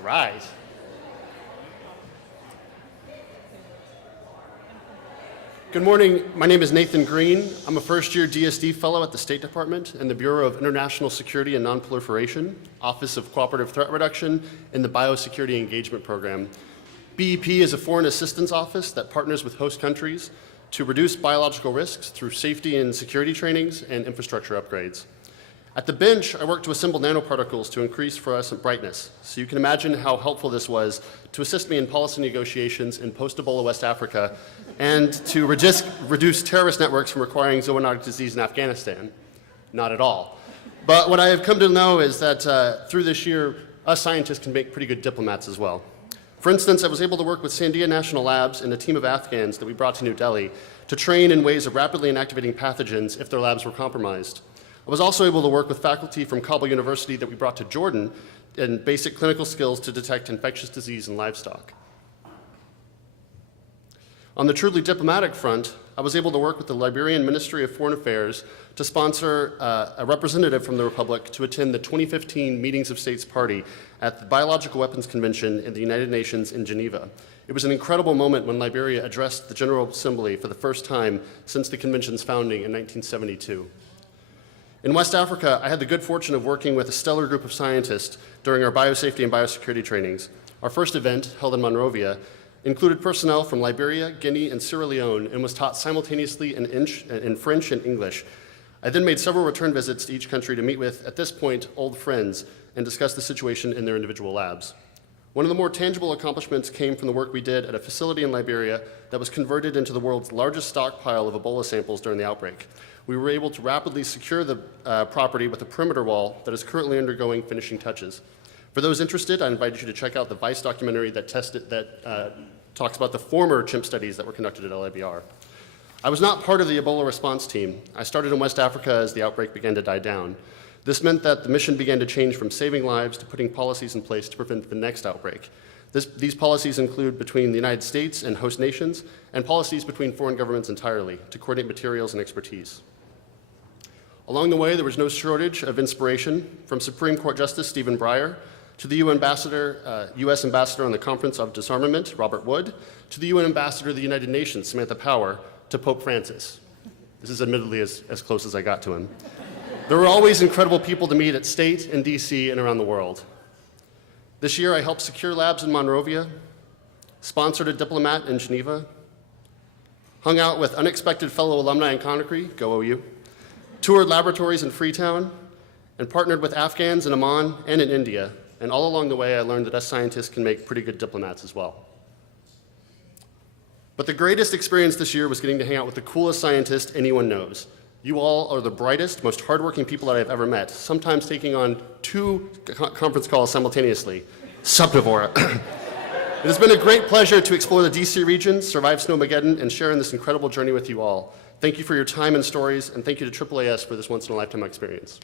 All right. Good morning. My name is Nathan Green. I'm a first-year DSD fellow at the State Department in the Bureau of International Security and Nonproliferation, Office of Cooperative Threat Reduction, in the Biosecurity Engagement Program. BEP is a foreign assistance office that partners with host countries to reduce biological risks through safety and security trainings and infrastructure upgrades. At the bench, I worked to assemble nanoparticles to increase fluorescent brightness, so you can imagine how helpful this was to assist me in policy negotiations in post-Ebola West Africa and to reduce terrorist networks from acquiring zoonotic disease in Afghanistan. Not at all. But what I have come to know is that through this year, us scientists can make pretty good diplomats as well. For instance, I was able to work with Sandia National Labs and a team of Afghans that we brought to New Delhi to train in ways of rapidly inactivating pathogens if their labs were compromised. I was also able to work with faculty from Kabul University that we brought to Jordan in basic clinical skills to detect infectious disease in livestock. On the truly diplomatic front, I was able to work with the Liberian Ministry of Foreign Affairs to sponsor a representative from the Republic to attend the 2015 Meetings of States Party at the Biological Weapons Convention in the United Nations in Geneva. It was an incredible moment when Liberia addressed the General Assembly for the first time since the convention's founding in 1972. In West Africa, I had the good fortune of working with a stellar group of scientists during our biosafety and biosecurity trainings. Our first event, held in Monrovia, included personnel from Liberia, Guinea, and Sierra Leone and was taught simultaneously in French and English. I then made several return visits to each country to meet with, at this point, old friends and discuss the situation in their individual labs. One of the more tangible accomplishments came from the work we did at a facility in Liberia that was converted into the world's largest stockpile of Ebola samples during the outbreak. We were able to rapidly secure the property with a perimeter wall that is currently undergoing finishing touches. For those interested, I invite you to check out the Vice documentary that talks about the former chimp studies that were conducted at LIBR. I was not part of the Ebola response team. I started in West Africa as the outbreak began to die down. This meant that the mission began to change from saving lives to putting policies in place to prevent the next outbreak. These policies include between the United States and host nations, and policies between foreign governments entirely to coordinate materials and expertise. Along the way, there was no shortage of inspiration, from Supreme Court Justice Stephen Breyer to the U.S. Ambassador on the Conference of Disarmament, Robert Wood, to the UN Ambassador to the United Nations, Samantha Power, to Pope Francis. This is admittedly as close as I got to him. There were always incredible people to meet at state and DC and around the world. This year, I helped secure labs in Monrovia, sponsored a diplomat in Geneva, hung out with unexpected fellow alumni in Conakry, go OU, toured laboratories in Freetown, and partnered with Afghans in Oman and in India. And all along the way, I learned that us scientists can make pretty good diplomats as well. But the greatest experience this year was getting to hang out with the coolest scientist anyone knows. You all are the brightest, most hardworking people that I've ever met, sometimes taking on 2 conference calls simultaneously. Subnivora. It has been a great pleasure to explore the DC region, survive Snowmageddon, and share in this incredible journey with you all. Thank you for your time and stories, and thank you to AAAS for this once-in-a-lifetime experience.